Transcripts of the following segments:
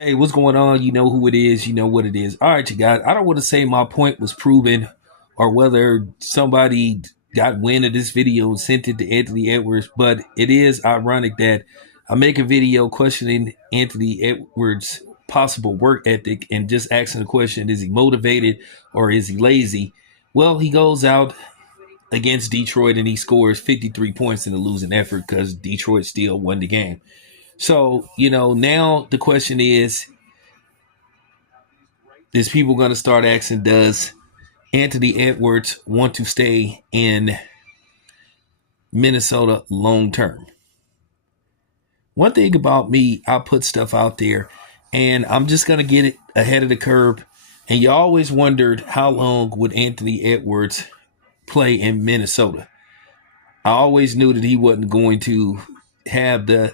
Hey, what's going on? You know who it is. You know what it is. All right, you guys. I don't want to say my point was proven or whether somebody got wind of this video and sent it to Anthony Edwards, but it is ironic that I make a video questioning Anthony Edwards' possible work ethic and just asking the question, is he motivated or is he lazy? Well, he goes out against Detroit and he scores 53 points in a losing effort because Detroit still won the game. So, now the question is people going to start asking, does Anthony Edwards want to stay in Minnesota long term? One thing about me, I put stuff out there and I'm just going to get it ahead of the curve. And you always wondered, how long would Anthony Edwards play in Minnesota? I always knew that he wasn't going to have the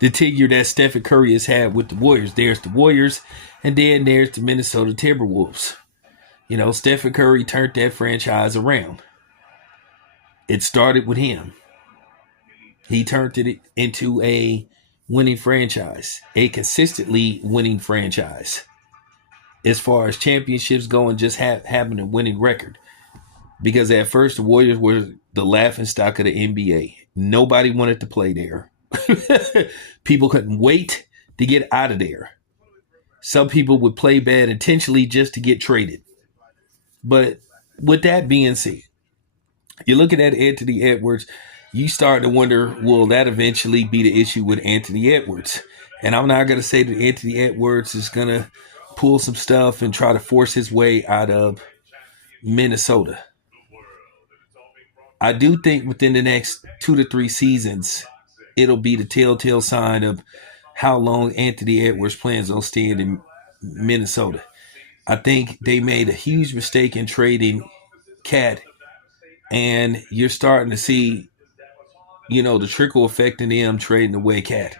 the tenure that Stephen Curry has had with the Warriors. There's the Warriors, and then there's the Minnesota Timberwolves. Stephen Curry turned that franchise around. It started with him. He turned it into a winning franchise, a consistently winning franchise. As far as championships go and just having a winning record. Because at first the Warriors were the laughing stock of the NBA. Nobody wanted to play there. People couldn't wait to get out of there. Some people would play bad intentionally just to get traded. But with that being said, you're looking at Anthony Edwards, you start to wonder, will that eventually be the issue with Anthony Edwards? And I'm not going to say that Anthony Edwards is going to pull some stuff and try to force his way out of Minnesota. I do think within the next 2 to 3 seasons, it'll be the telltale sign of how long Anthony Edwards plans on staying in Minnesota. I think they made a huge mistake in trading KAT, and you're starting to see, the trickle effect in them trading away KAT.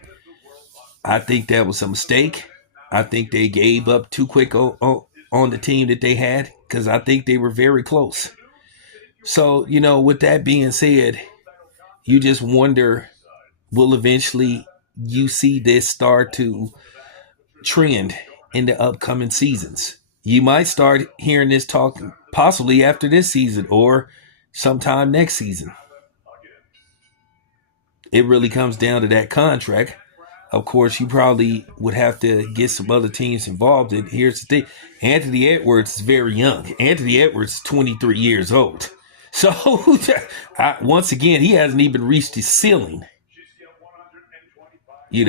I think that was a mistake. I think they gave up too quick on the team that they had because I think they were very close. So, with that being said, you just wonder, will eventually you see this start to trend in the upcoming seasons? You might start hearing this talk possibly after this season or sometime next season. It really comes down to that contract. Of course, you probably would have to get some other teams involved. And here's the thing. Anthony Edwards is very young. Anthony Edwards is 23 years old. So, once again, he hasn't even reached his ceiling. He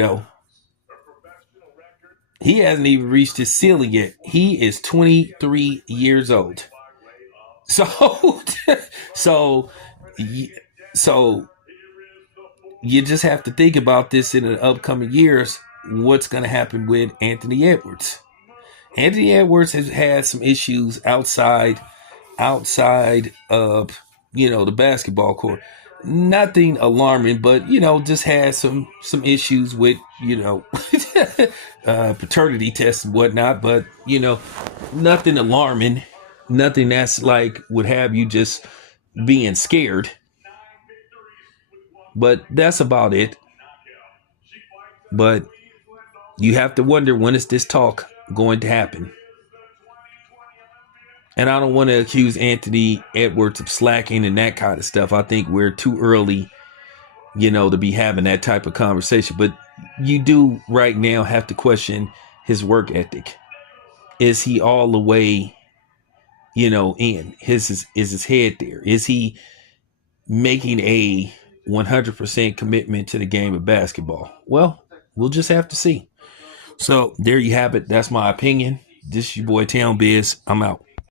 hasn't even reached his ceiling yet. He is 23 years old. So, so, so you just have to think about this in the upcoming years. What's going to happen with Anthony Edwards? Anthony Edwards has had some issues outside of the basketball court. Nothing alarming, but just had some issues with paternity tests and whatnot. But nothing alarming, nothing that's like would have you just being scared. But that's about it. But you have to wonder, when is this talk going to happen? And I don't want to accuse Anthony Edwards of slacking and that kind of stuff. I think we're too early, to be having that type of conversation. But you do right now have to question his work ethic. Is he all the way, in? Is his head there? Is he making a 100% commitment to the game of basketball? Well, we'll just have to see. So there you have it. That's my opinion. This is your boy Town Biz. I'm out.